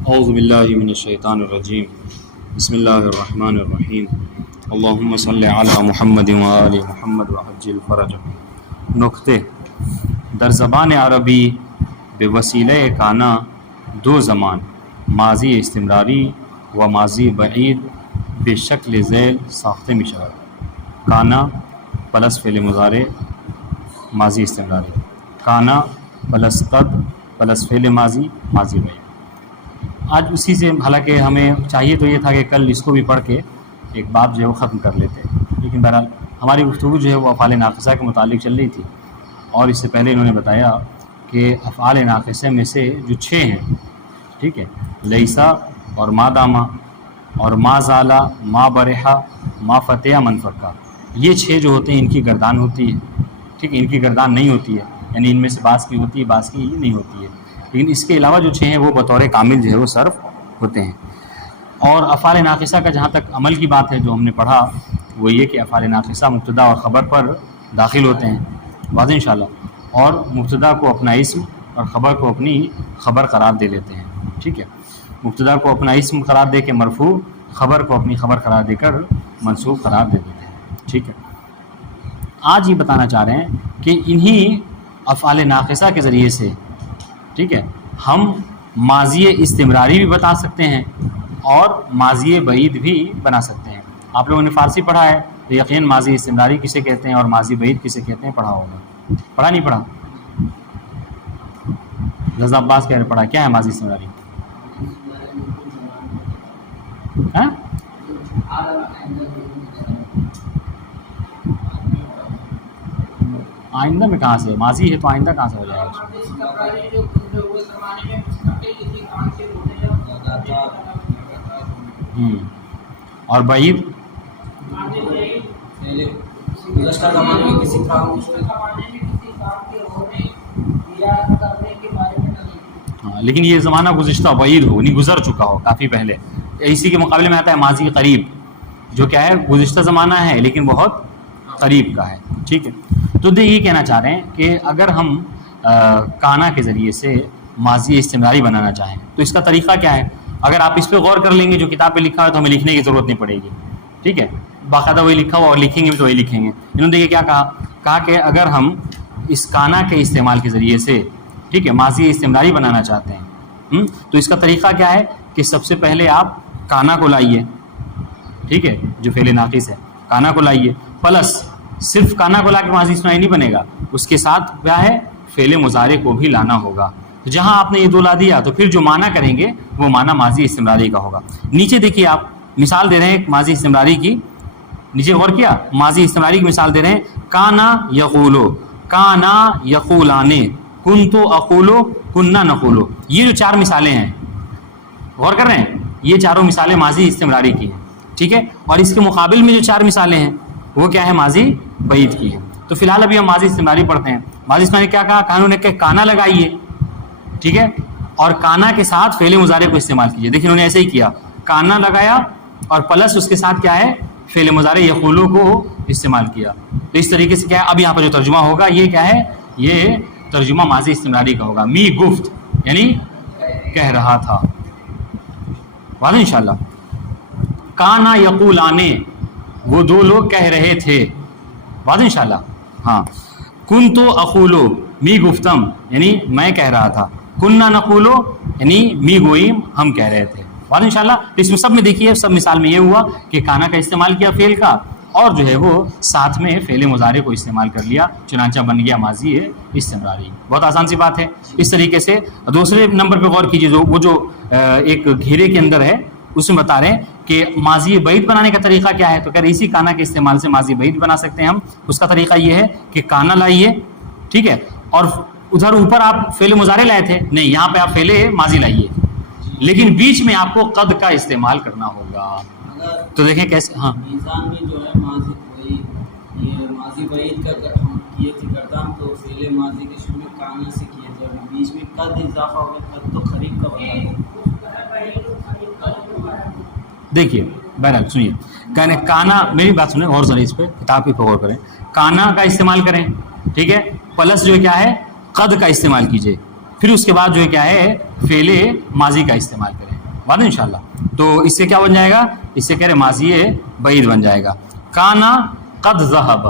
اعوذ باللہ من الشیطان الرجیم بسم اللہ الرحمن الرحیم اللہم صلی علی محمد وآل محمد وعجل فرج۔ نکتے در زبان عربی بوسیلہ کانا دو زمان ماضی استمراری و ماضی بعید بے شکل ذیل ساخته می شود۔ کانا پلس فعل مضارع ماضی استمراری، کانا پلس قد پلس فعل ماضی ماضی بعید۔ آج اسی سے، حالانکہ ہمیں چاہیے تو یہ تھا کہ کل اس کو بھی پڑھ کے ایک باب جو ہے وہ ختم کر لیتے، لیکن بہرحال ہماری گفتگو جو ہے وہ افعال ناقصہ کے متعلق چل رہی تھی، اور اس سے پہلے انہوں نے بتایا کہ افعال ناقصہ میں سے جو 6 ہیں، ٹھیک ہے، لیسا اور ما داما اور ما زالا، ما برحا، ما فتح، من فکا، یہ 6 جو ہوتے ہیں ان کی گردان ہوتی ہے، ٹھیک ہے، ان کی گردان نہیں ہوتی ہے، یعنی ان میں سے بعض کی ہوتی ہے بعض کی نہیں ہوتی ہے، لیکن اس کے علاوہ جو 6 ہیں وہ بطور کامل جو ہے وہ صرف ہوتے ہیں۔ اور افعال ناقصہ کا جہاں تک عمل کی بات ہے جو ہم نے پڑھا، وہ یہ کہ افعال ناقصہ مبتدا اور خبر پر داخل ہوتے ہیں، واضح انشاءاللہ، اور مبتدا کو اپنا اسم اور خبر کو اپنی خبر قرار دے لیتے ہیں، ٹھیک ہے، مبتدا کو اپنا اسم قرار دے کے مرفوع، خبر کو اپنی خبر قرار دے کر منصوب قرار دے دیتے ہیں، ٹھیک ہے۔ آج یہ بتانا چاہ رہے ہیں کہ انہی افعال ناقصہ کے ذریعے سے، ٹھیک ہے، ہم ماضی استمراری بھی بتا سکتے ہیں اور ماضی بعید بھی بنا سکتے ہیں۔ آپ لوگوں نے فارسی پڑھا ہے تو یقین ماضی استمراری کسے کہتے ہیں اور ماضی بعید کسے کہتے ہیں پڑھا ہوگا، پڑھا نہیں پڑھا؟ رضا عباس کہہ رہے پڑھا، کیا ہے ماضی استمراری؟ ہاں؟ آئندہ میں کہاں سے؟ ماضی ہے تو آئندہ کہاں سے ہو جائے گا؟ اور بعید؟ ہاں، لیکن یہ زمانہ گزشتہ بعید ہو، نہیں گزر چکا ہو کافی پہلے۔ اسی کے مقابلے میں آتا ہے ماضی قریب، جو کیا ہے گزشتہ زمانہ ہے لیکن بہت قریب کا ہے، ٹھیک ہے۔ تو یہ کہنا چاہ رہے ہیں کہ اگر ہم کانا کے ذریعے سے ماضی استمراری بنانا چاہیں تو اس کا طریقہ کیا ہے؟ اگر آپ اس پہ غور کر لیں گے جو کتاب پہ لکھا ہے تو ہمیں لکھنے کی ضرورت نہیں پڑے گی، ٹھیک ہے، باقاعدہ وہی لکھا ہوا اور لکھیں گے بھی تو وہی لکھیں گے۔ انہوں نے دیکھیں کیا کہا کہ اگر ہم اس کانا کے استعمال کے ذریعے سے، ٹھیک ہے، ماضی استمراری بنانا چاہتے ہیں تو اس کا طریقہ کیا ہے کہ سب سے پہلے آپ کانا کو لائیے، ٹھیک ہے، جو فعل ناقص ہے، کانا کو لائیے، پلس صرف کانا کو لا کے ماضی استمراری نہیں بنے گا، اس کے ساتھ کیا ہے فعل مضارع کو بھی لانا ہوگا۔ جہاں آپ نے یہ دو لا دیا تو پھر جو معنی کریں گے وہ معنی ماضی استمراری کا ہوگا۔ نیچے دیکھیے، آپ مثال دے رہے ہیں ماضی استمراری کی، نیچے غور کیا، ماضی استمراری کی مثال دے رہے ہیں، کانا یقولو، کانا یقولانے، کنتو اقولو، کننا نقولو، یہ جو 4 مثالیں ہیں، غور کر رہے ہیں، یہ چاروں مثالیں ماضی استمراری کی ہیں، ٹھیک ہے، اور اس کے مقابل میں جو 4 مثالیں ہیں وہ کیا ہے؟ ماضی بعید کی ہیں۔ تو فی الحال ابھی ہم ماضی استمراری پڑھتے ہیں۔ ماضی استمراری کیا کہا؟ قانون نے کہ کانا لگائیے، ٹھیک ہے، اور کانا کے ساتھ فعل مضارع کو استعمال کیجیے۔ دیکھیں انہوں نے ایسے ہی کیا، کانا لگایا اور پلس اس کے ساتھ کیا ہے فعل مضارع یقولو کو استعمال کیا۔ تو اس طریقے سے کیا ہے، اب یہاں پر جو ترجمہ ہوگا یہ کیا ہے؟ یہ ترجمہ ماضی استمراری کا ہوگا، می گفت یعنی کہہ رہا تھا، واضح انشاءاللہ۔ کانا یقولانے، وہ 2 لوگ کہہ رہے تھے، واضح انشاءاللہ۔ ہاں، کنتو اقولو، می گفتم یعنی میں کہہ رہا تھا، کننا نقولو یعنی می گوئیم ہم کہہ رہے تھے، واضح انشاءاللہ۔ تو اس میں سب میں دیکھیے، سب مثال میں یہ ہوا کہ کانا کا استعمال کیا فعل کا، اور جو ہے وہ ساتھ میں فعل مضارع کو استعمال کر لیا، چنانچہ بن گیا ماضی استمراری۔ بہت آسان سی بات ہے۔ اس طریقے سے دوسرے نمبر پہ غور کیجیے، وہ جو ایک گھیرے کے اندر ہے اس میں بتا رہے ہیں کہ ماضی بعید بنانے کا طریقہ کیا ہے، تو کہہ رہے اسی کانا کے استعمال سے ماضی بعید بنا سکتے ہیں ہم۔ اس کا طریقہ یہ ہے کہ کانا لائیے، ٹھیک ہے، اور ادھر اوپر آپ فعل مضارع لائے تھے، نہیں یہاں پہ آپ فعل ماضی لائیے، لیکن بیچ میں آپ کو قد کا استعمال کرنا ہوگا۔ تو دیکھیں کیسے، ہاں میزان میں جو ہے ماضی بعید کا ہم کیے تھے گردان، تو فعل ماضی کے شروع میں کانا سے کیے تھے، اور بیچ میں قد اضافہ ہو گیا، قد تو قریب کا بتا دیں۔ دیکھیے بہرحال سنیے، کہنے کانا، میری بات سنیں اور ذرا اس پہ کتاب پہ غور کریں، کانا کا استعمال کریں، ٹھیک ہے، پلس جو کیا ہے قد کا استعمال کیجئے، پھر اس کے بعد جو ہے کیا ہے فعل ماضی کا استعمال کریں، بات انشاءاللہ. تو اس سے کیا بن جائے گا؟ اس سے کہہ رہے ماضی بعید بن جائے گا. کانا قد ذہب،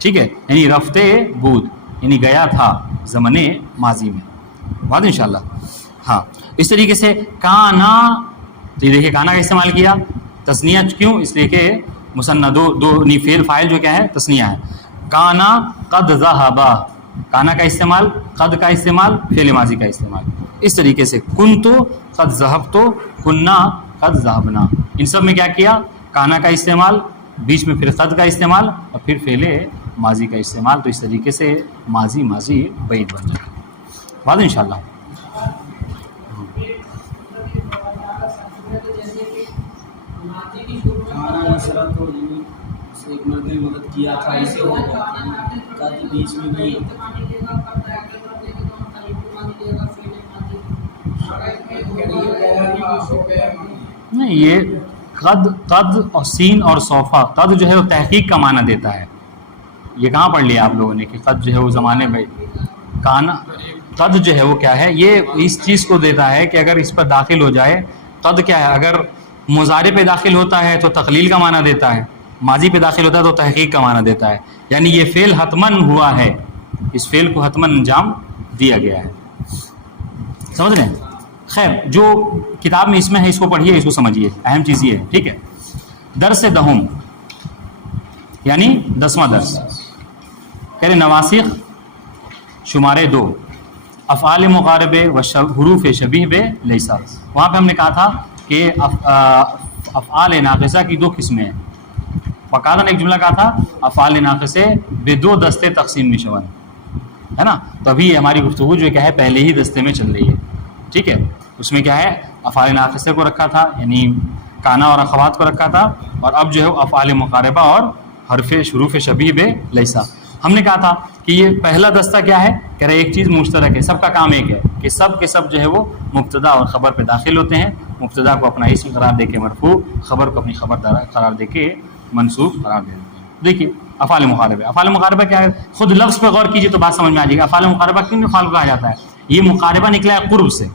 ٹھیک ہے، یعنی رفتے بود، یعنی گیا تھا زمن ماضی میں. بات انشاءاللہ. ہاں اس طریقے سے کانا، تو یہ دیکھیے کانا کا استعمال کیا تثنیہ، کیوں؟ اس لیے کہ مثنى دو فعل فاعل جو کیا ہے تثنیہ ہے. کانا قد ذہب، کانا کا استعمال، قد کا استعمال، فعل ماضی کا استعمال. اس طریقے سے کنتو قد ذہبت، کننا قد ذہبنا، ان سب میں کیا کیا؟ کانا کا استعمال، بیچ میں پھر قد کا استعمال، اور پھر فعل ماضی کا استعمال. تو اس طریقے سے ماضی بعید بن جائے. بات انشاءاللہ. ایک مرد نے مدد کیا تھا، اسے ہو گیا قد بیچ میں نہیں. نہیں، یہ قد اور سین اور صوفہ، قد جو ہے وہ تحقیق کا معنی دیتا ہے. یہ کہاں پڑھ لیا آپ لوگوں نے کہ قد جو ہے وہ زمانے میں، کانا قد جو ہے وہ کیا ہے؟ یہ اس چیز کو دیتا ہے کہ اگر اس پر داخل ہو جائے، قد کیا ہے؟ اگر مضارع پہ داخل ہوتا ہے تو تقلیل کا معنی دیتا ہے، ماضی پہ داخل ہوتا ہے تو تحقیق کا معنی دیتا ہے. یعنی یہ فعل حتماً ہوا ہے، اس فعل کو حتماً انجام دیا گیا ہے. سمجھ رہے ہیں؟ خیر، جو کتاب میں اس میں ہے اس کو پڑھیے، اس کو سمجھیے، اہم چیز یہ ہے. ٹھیک ہے. درس دہم یعنی 10واں درس، کہہ رہے نواسخ شمارے 2، افعال مقاربے و حروف شبیہ بے لیسا. وہاں پہ ہم نے کہا تھا کہ افعال ناقصہ کی 2 قسمیں ہیں. باقاعدہ نے ایک جملہ کہا تھا افعال ناقصے بے 2 دستے تقسیم میشون، ہے نا. تو ابھی ہماری گفتگو جو کیا ہے پہلے ہی دستے میں چل رہی ہے. ٹھیک ہے. اس میں کیا ہے؟ افعال ناقصے کو رکھا تھا، یعنی کانا اور اخوات کو رکھا تھا، اور اب جو ہے افعال مقاربہ اور حروف شبیہ بے لیسا. ہم نے کہا تھا کہ یہ پہلا دستہ کیا ہے؟ کہہ رہے ایک چیز مشترک ہے، سب کا کام ایک ہے کہ سب کے سب جو ہے وہ مبتدا اور خبر پہ داخل ہوتے ہیں. مبتدا کو اپنا اسم قرار دے کے مرفوع، خبر کو اپنی خبر قرار دے کے منصوب قرار دے دیتے ہیں. دیکھیے افعال مقاربہ، افعال مقاربہ کیا ہے؟ خود لفظ پہ غور کیجیے تو بات سمجھ میں آ جائے گا. افعال مقاربہ کیوں افعال کہا جاتا ہے؟ یہ مقاربہ نکلا ہے قرب سے.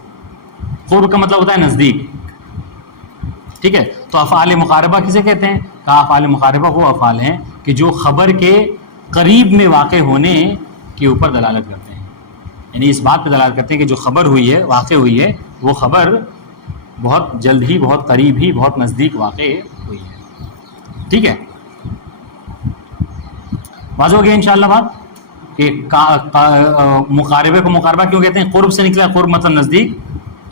قرب کا مطلب ہوتا ہے نزدیک. ٹھیک ہے. تو افعال مقاربہ کسے کہتے ہیں؟ کہا افعال مقاربہ وہ افعال ہیں کہ جو خبر کے قریب میں واقع ہونے کے اوپر دلالت کرتے ہیں، یعنی اس بات پہ دلالت کرتے ہیں کہ جو خبر ہوئی ہے، واقع ہوئی ہے، وہ خبر بہت جلد ہی، بہت قریب ہی، بہت نزدیک واقع ہوئی ہے. ٹھیک ہے. واضح ہو گیا انشاءاللہ بات کہ مقاربے کو مقاربہ کیوں کہتے ہیں؟ قرب سے نکلا، قرب مطلب نزدیک.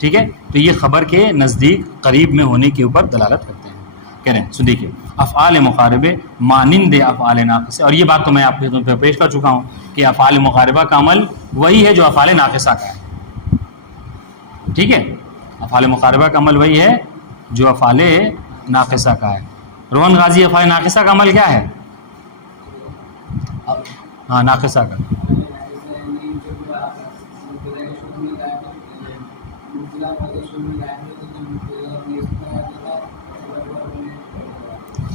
ٹھیک ہے. تو یہ خبر کے نزدیک قریب میں ہونے کے اوپر دلالت کرتے ہیں. کہہ رہے ہیں سو دیکھیے افعال مقاربے مانند افعال ناقصہ، اور یہ بات تو میں آپ کے پیش کر چکا ہوں کہ افعال مقاربہ کا عمل وہی ہے جو افعال ناقصہ کا ہے. ٹھیک ہے. افعال مقاربہ کا عمل وہی ہے جو افعال ناقصہ کا ہے. روہن غازی افعال ناقصہ کا عمل کیا ہے؟ ہاں ناقصہ کا.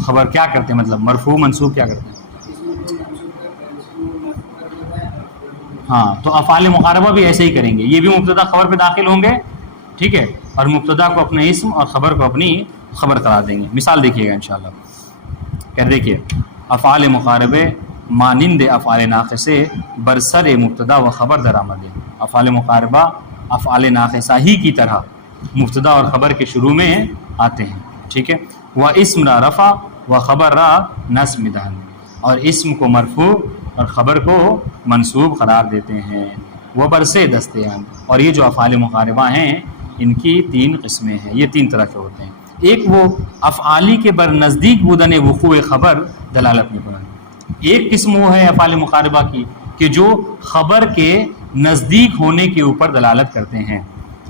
خبر کیا کرتے ہیں؟ مطلب مرفوع منصوب کیا کرتے ہیں؟ ہاں. تو افعال مقاربہ بھی ایسے ہی کریں گے، یہ بھی مبتدا خبر پہ داخل ہوں گے. ٹھیک ہے. اور مبتدا کو اپنے اسم اور خبر کو اپنی خبر قرار دیں گے. مثال دیکھیے گا انشاءاللہ. کہہ دیکھیے افعال مقاربے مانند افعال ناقصے برسر مبتدا و خبر درآمد. افعال مقاربہ افعال ناقصہ ہی کی طرح مبتدا اور خبر کے شروع میں آتے ہیں. ٹھیک ہے. وہ اسم را رفع و خبر را نصب دہن، اور اسم کو مرفوع اور خبر کو منصوب قرار دیتے ہیں. وہ برسے دستیان. اور یہ جو افعال مقاربہ ہیں ان کی 3 قسمیں ہیں، یہ 3 طرح کے ہوتے ہیں. ایک وہ افعالی کے بر نزدیک بودن وقوع خبر دلالت میں پڑا. ایک قسم وہ ہے افعال مقاربہ کی کہ جو خبر کے نزدیک ہونے کے اوپر دلالت کرتے ہیں.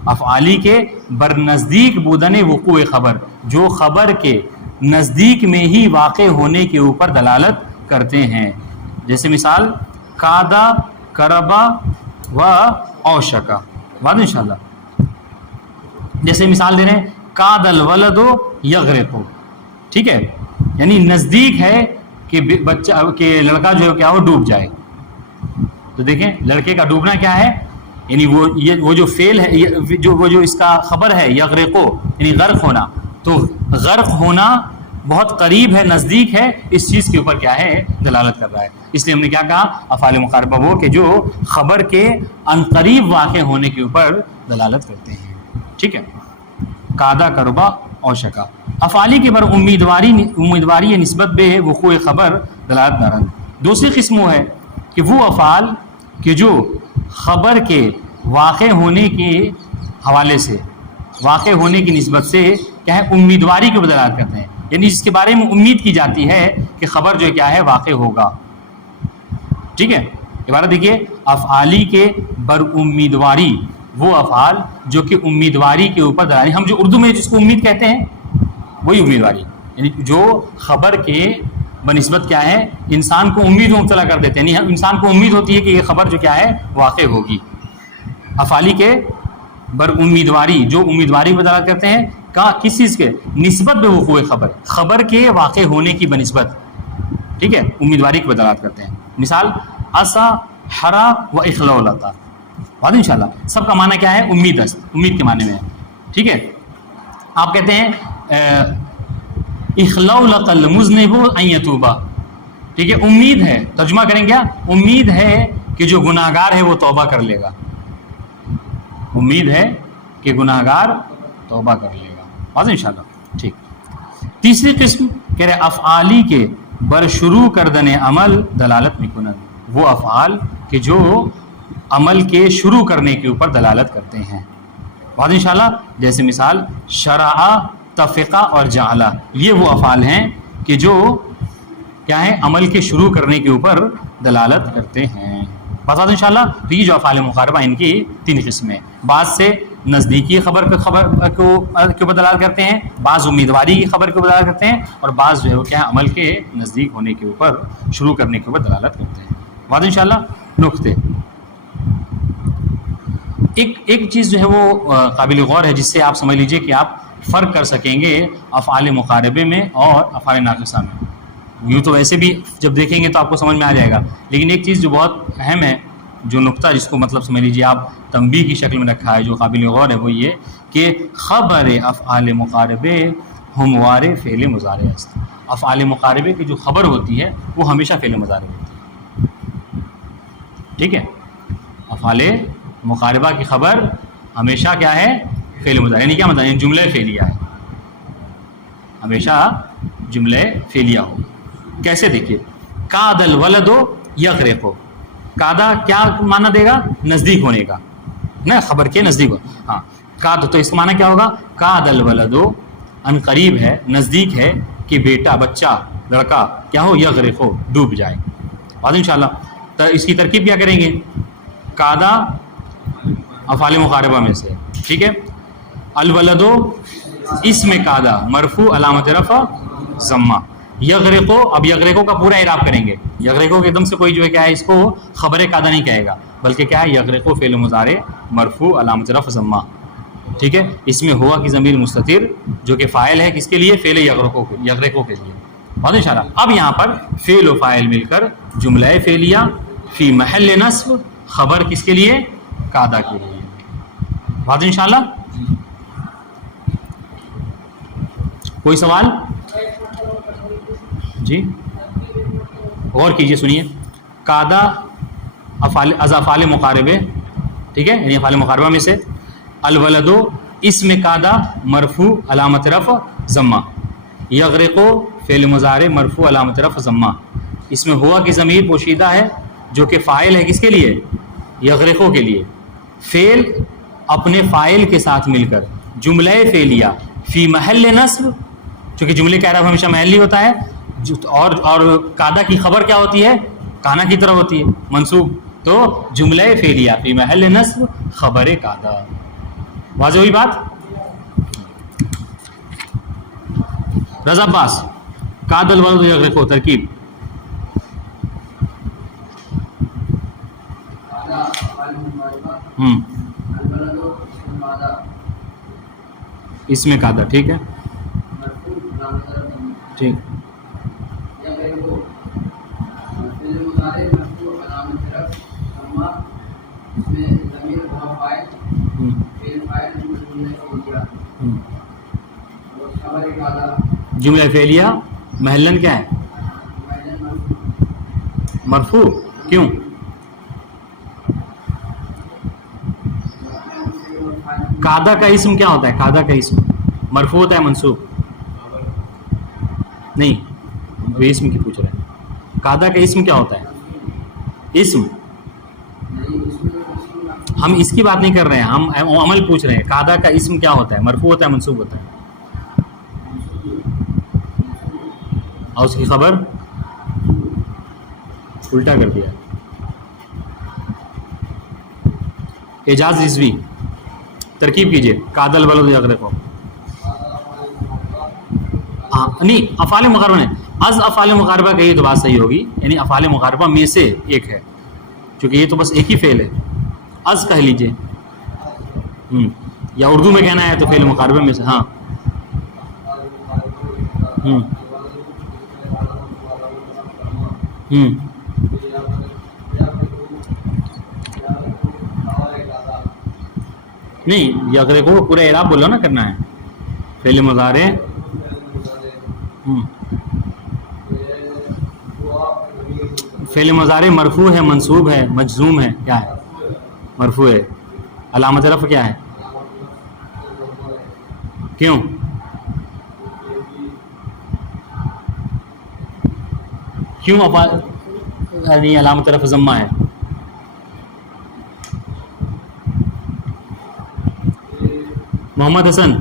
افعالی کے بر نزدیک بودن وقوع خبر، جو خبر کے نزدیک میں ہی واقع ہونے کے اوپر دلالت کرتے ہیں. جیسے مثال کادا کربا و اوشکا. بات انشاءاللہ. جیسے مثال دے رہے ہیں کاد الولد یغرق. ٹھیک ہے. یعنی نزدیک ہے کہ بچہ کہ لڑکا جو ہے کیا وہ ڈوب جائے. تو دیکھیں لڑکے کا ڈوبنا کیا ہے؟ یعنی وہ جو فعل ہے جو اس کا خبر ہے یغرقو یعنی غرق ہونا، تو غرق ہونا بہت قریب ہے، نزدیک ہے، اس چیز کے اوپر کیا ہے دلالت کر رہا ہے. اس لیے ہم نے کیا کہا افعال مقاربہ وہ کہ جو خبر کے عنقریب واقع ہونے کے اوپر دلالت کرتے ہیں. ٹھیک ہے. کادا کربا اور شکا افعالی کے بر امیدواری یا نسبت بے وقوع خبر دلالت دارند. دوسری قسم وہ ہے کہ وہ افعال کہ جو خبر کے واقع ہونے کے حوالے سے، واقع ہونے کی نسبت سے کیا ہے امیدواری کے اوپر دلالت کرتے ہیں، یعنی جس کے بارے میں امید کی جاتی ہے کہ خبر جو کیا ہے واقع ہوگا. ٹھیک ہے. عبارت دیکھیے افعالی کے بر امیدواری وہ افعال جو کہ امیدواری کے اوپر دلالت، ہم جو اردو میں جس کو امید کہتے ہیں وہی امیدواری، یعنی جو خبر کے بنسبت کیا ہے انسان کو امید میں مبتلا کر دیتے ہیں، یعنی انسان کو امید ہوتی ہے کہ یہ خبر جو کیا ہے واقع ہوگی. افعالی کے بر امیدواری جو امیدواری کو دلالت کرتے ہیں کس چیز کے نسبت بے وقوع خبر، خبر کے واقع ہونے کی بنسبت. ٹھیک ہے. امیدواری کو دلالت کرتے ہیں. مثال اسا حرا و اخلولتا، بات ان شاء اللہ سب کا معنی کیا ہے امید است، امید کے معنی میں ہے. ٹھیک ہے. آپ کہتے ہیں اخلولق المذنب ان یتوبا، ٹھیک ہے، امید ہے، ترجمہ کریں کیا، امید ہے کہ جو گناہ گار ہے وہ توبہ کر لے گا، امید ہے کہ گناہ گار توبہ کر لے گا. واضح انشاءاللہ. ٹھیک. تیسری قسم کہہ رہے افعالی کے بر شروع کردن عمل دلالت میکنند، وہ افعال کہ جو عمل کے شروع کرنے کے اوپر دلالت کرتے ہیں. واضح انشاءاللہ. جیسے مثال شرع، تفقہ اور جعلہ، یہ وہ افعال ہیں کہ جو کیا ہے عمل کے شروع کرنے کے اوپر دلالت کرتے ہیں. بتا دوں انشاءاللہ. تو یہ جو افعال مقاربہ ان کی تین قسمیں، بعض سے نزدیکی خبر کے اوپر دلالت کرتے ہیں، بعض امیدواری کی خبر کے اوپر دلالت کرتے ہیں، اور بعض جو ہے وہ کیا عمل کے نزدیک ہونے کے اوپر شروع کرنے کے اوپر دلالت کرتے ہیں. واضح انشاءاللہ. نقطے ایک چیز جو ہے وہ قابل غور ہے جس سے آپ سمجھ لیجئے کہ آپ فرق کر سکیں گے افعال مقاربے میں اور افعال ناقصہ میں. یوں تو ویسے بھی جب دیکھیں گے تو آپ کو سمجھ میں آ جائے گا، لیکن ایک چیز جو بہت اہم ہے، جو نقطہ جس کو مطلب سمجھ لیجیے آپ تنبیہ کی شکل میں رکھا ہے، جو قابل غور ہے، وہ یہ کہ خبر افعال مقاربے ہموار فعل مضارع است. افعال مقاربے کی جو خبر ہوتی ہے وہ ہمیشہ فعل مضارع ہوتی ہے. ٹھیک ہے. افعال مقاربہ کی خبر ہمیشہ کیا ہے فعل مضارع، یعنی کیا مطلب یعنی جملہ فعلیہ ہے، ہمیشہ جملہ فعلیہ ہو. کیسے دیکھیے کاد الولد یغرق، کادا کیا معنی دے گا نزدیک ہونے کا نا، خبر کے نزدیک ہو. ہاں کاد تو اس کا معنی کیا ہوگا کاد الولد ان قریب ہے، نزدیک ہے کہ بیٹا بچہ لڑکا کیا ہو یغرق ہو ڈوب جائے. اور انشاءاللہ تو اس کی ترکیب کیا کریں گے کادا افعال مقاربہ میں سے. ٹھیک ہے. الولد اسم کادا مرفوع علامت رفع ضمہ. یغرقو، اب یغرقو کا پورا اعراب کریں گے. یغرقو کے ایک دم سے کوئی جو ہے کیا ہے اس کو خبر کادا نہیں کہے گا، بلکہ کیا ہے یغرقو فعل مضارع مرفوع علامت رفع ضمہ. ٹھیک ہے. اس میں ہوا کی ضمیر مستتر جو کہ فاعل ہے کس کے لیے فعل یغرقو کے لیے. بہت انشاءاللہ. اب یہاں پر فعل و فاعل مل کر جملہ فعلیہ فی محل نصب، خبر کس کے لیے کادا کے لیے. بات انشاءاللہ. کوئی سوال جی؟ غور کیجئے سنیے. کادا افعال مقاربے، ٹھیک ہے، یعنی افعال مقاربہ میں سے الولد اسم کادا مرفوع علامت رفع ضمہ، یغرق فعل مضارع مرفوع علامت رفع ضمہ. اس میں ہوا کی ضمیر پوشیدہ ہے جو کہ فاعل ہے کس کے لیے یغرقو کے لیے. فعل اپنے فاعل کے ساتھ مل کر جملہ فعلیہ فی محل نصب، چونکہ جملے کا اعراب ہمیشہ محلی ہوتا ہے، اور کادا کی خبر کیا ہوتی ہے کانا کی طرح ہوتی ہے منصوب، تو جملہ فعلیہ فی محل نصب خبر کادا. واضح ہوئی بات؟ رضا عباس کاد الولد یغرقو ترکیب. اس میں کادا. ٹھیک ہے. ٹھیک. جملہ فعلیہ محلن کیا ہے؟ مرفوع. کیوں؟ قادہ کا اسم کیا ہوتا ہے؟ قادہ کا اسم مرفوع ہوتا ہے منصوب؟ نہیں, ابھی اسم کی پوچھ رہے ہیں. قادہ کا اسم کیا ہوتا ہے؟ اسم. ہم اس کی بات نہیں کر رہے ہیں, ہم عمل پوچھ رہے ہیں. قادہ کا اسم کیا ہوتا ہے؟ مرفوع ہوتا ہے منصوب ہوتا ہے؟ اور اس کی خبر الٹا کر دیا. اعجاز رضوی ترکیب کیجئے. قادل الولد یغرقو. ہاں نہیں, افعال مقاربہ نہیں, از افعال مقاربہ کہیے تو بات صحیح ہوگی. یعنی افعال مقاربہ میں سے ایک ہے, چونکہ یہ تو بس ایک ہی فعل ہے. از کہہ لیجئے, یا اردو میں کہنا ہے تو فعل مقاربہ میں سے. ہاں نہیں, یغرے کو پورا اعراب بولو نا کرنا ہے. فعل مضارع فعل مضارع مرفوع ہے, منصوب ہے, مجزوم ہے. کیا ہے؟ مرفوع ہے. علامت رفع کیا ہے؟ کیوں؟ کیوں یعنی علامت رفع ضمہ ہے؟ محمد حسن,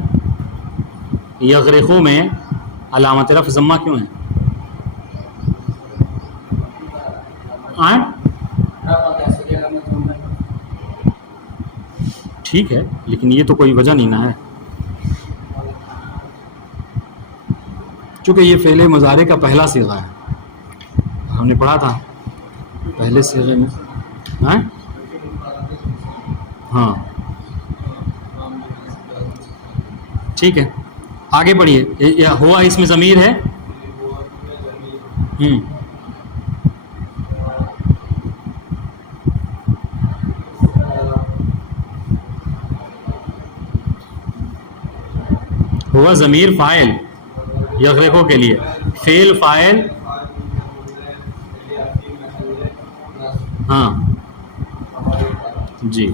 یغرقو میں علامت رفع ضمہ کیوں ہے؟ ٹھیک ہے, لیکن یہ تو کوئی وجہ نہیں نہ ہے, چونکہ یہ فعل مضارع کا پہلا صیغہ ہے. ہم نے پڑھا تھا پہلے صیغے میں. ہاں ٹھیک ہے, آگے پڑھیے. ہوا اس میں ضمیر ہے. ہوا ضمیر فاعل یغرقو کے لیے. فعل فاعل. ہاں جی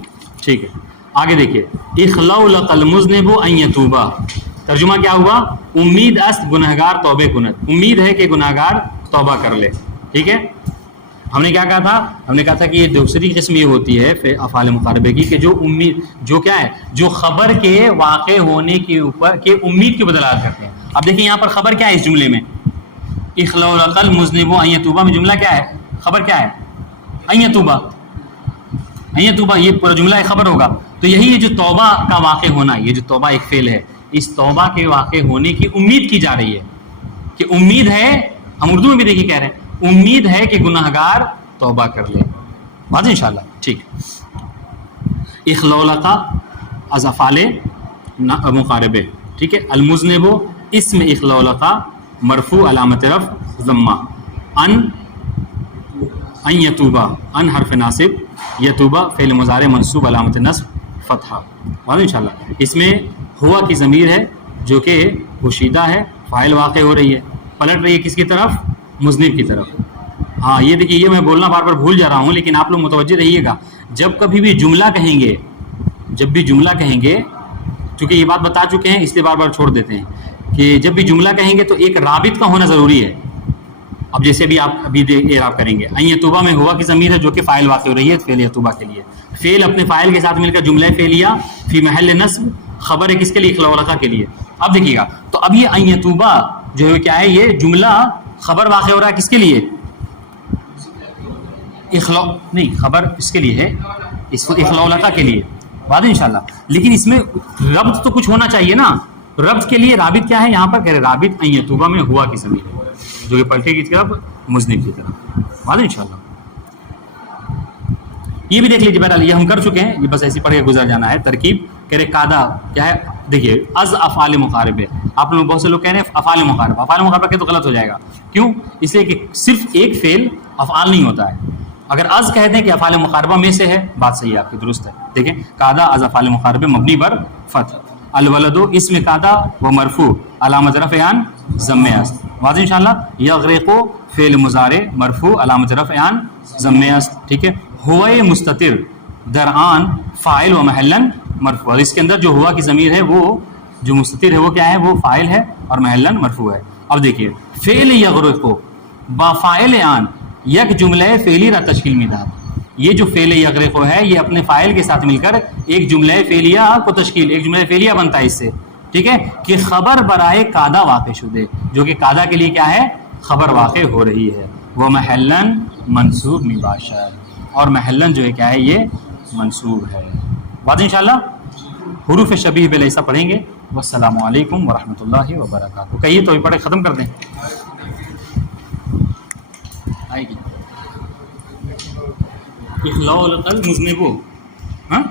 ٹھیک ہے. آگے دیکھیے. اخلوق المذنب ان یتوبا. ترجمہ کیا ہوا؟ امید است گنہگار توبہ کند. امید ہے کہ گنہگار توبہ کر لے. ٹھیک ہے. ہم نے کیا کہا تھا؟ ہم نے کہا تھا کہ یہ دوسری قسم یہ ہوتی ہے افعال مقاربے کی کہ جو امید, جو کیا ہے, جو خبر کے واقع ہونے کے اوپر کہ امید کی بدلات کرتے ہیں. اب دیکھیں یہاں پر خبر کیا ہے اس جملے میں؟ اخلوق المذنب ان یتوبا میں جملہ کیا ہے؟ خبر کیا ہے؟ ان یتوبا. ان یتوبا یہ پورا جملہ ایک خبر ہوگا. تو یہی ہے جو توبہ کا واقع ہونا, یہ جو توبہ ایک فعل ہے, اس توبہ کے واقع ہونے کی امید کی جا رہی ہے کہ امید ہے. ہم اردو میں بھی دیکھیے کہہ رہے ہیں امید ہے کہ گناہگار توبہ کر لے. بات انشاءاللہ ٹھیک ہے. اخلوق از افعال مقاربے. ٹھیک ہے. المذنب اسم اخلوق مرفوع علامت رفع ضمہ. ان یتوبہ, ان حرف ناصب, یتوبہ فعل مضارع منصوب علامت نصب فتحہ. بات انشاءاللہ. اس میں ہوا کی ضمیر ہے جو کہ پوشیدہ ہے, فاعل واقع ہو رہی ہے, پلٹ رہی ہے کس کی طرف؟ مذنب کی طرف. ہاں یہ دیکھیے, یہ میں بولنا بار بار بھول جا رہا ہوں, لیکن آپ لوگ متوجہ رہیے گا. جب کبھی بھی جملہ کہیں گے, جب بھی جملہ کہیں گے, چونکہ یہ بات بتا چکے ہیں اس لیے بار بار چھوڑ دیتے ہیں, کہ جب بھی جملہ کہیں گے تو ایک رابط کا ہونا ضروری ہے. اب جیسے بھی آپ ابھی اعراب کریں گے, ان یتوبہ میں ہوا کی ضمیر ہے جو کہ فاعل واقع ہو رہی ہے فعل یتوبہ کے لیے. فعل اپنے فاعل کے ساتھ مل کر جملہ فعلیہ فی محل نصب, خبر ہے کس کے لیے؟ اخلوق کے لیے. اب دیکھیے گا تو اب یہ ان یتوبہ جو ہے کیا ہے؟ یہ جملہ خبر واقع ہو رہا ہے کس کے لیے؟ نہیں, خبر اس کے لیے ہے, اس کو اخلوق کے لیے. بات انشاءاللہ. لیکن اس میں ربط تو کچھ ہونا چاہیے نا. ربط کے لیے رابط کیا ہے یہاں پر؟ کہہ رہے رابط ان یتوبہ میں ہوا کی ضمیر ہے جو کہ پلٹے کی طرف مذنب کی طرف. بات انشاءاللہ. یہ بھی دیکھ لیجیے. بہرحال یہ ہم کر چکے ہیں, یہ بس ایسی پڑھ کے گزر جانا ہے. ترکیب کہہ رہے قادہ کیا ہے؟ دیکھیے از افعال مقاربے. آپ لوگ بہت سے لوگ کہہ رہے ہیں افعال مقاربہ. افعال مقاربہ کہ تو غلط ہو جائے گا. کیوں؟ اس لیے کہ صرف ایک فعل افعال نہیں ہوتا ہے. اگر از کہتے ہیں کہ افعال مقاربہ میں سے ہے, بات صحیح ہے آپ کی, درست ہے. دیکھیں قادہ از افعال مقاربے مبنی بر فتح. الولدو اسم کادا و مرفوع علامت رفع عن ضم است. واضح انشاءاللہ. یغرقو فعل مضارع مرفوع علامت رفع عن ضم است. ٹھیک ہے. ہوا مستتر درآن فاعل و محلن مرفوع. اس کے اندر جو ہوا کی ضمیر ہے وہ جو مستتر ہے وہ کیا ہے؟ وہ فاعل ہے اور محلن مرفوع ہے. اب دیکھیے فعل یغرقو با فاعل آن یک جملہ فعلی را تشکیل میداد. یہ جو فعل یغرقو ہے یہ اپنے فاعل کے ساتھ مل کر ایک جملہ فعلیہ کو تشکیل، ایک جملہ فعلیہ بنتا ہے اس سے. ٹھیک ہے. کہ خبر برائے قادا واقع شدے، جو کہ قادا کے لیے کیا ہے؟ خبر واقع ہو رہی ہے. وہ محلن منصوب مباشر، اور محلن جو ہے کیا ہے؟ یہ منصوب ہے. واضح انشاءاللہ. حروف شبیہ بلیسا پڑھیں گے. والسلام علیکم ورحمۃ اللہ وبرکاتہ. کہیے تو پڑھے ختم کر دیں. آئے گی اخلاء القلب مذنبو. ہاں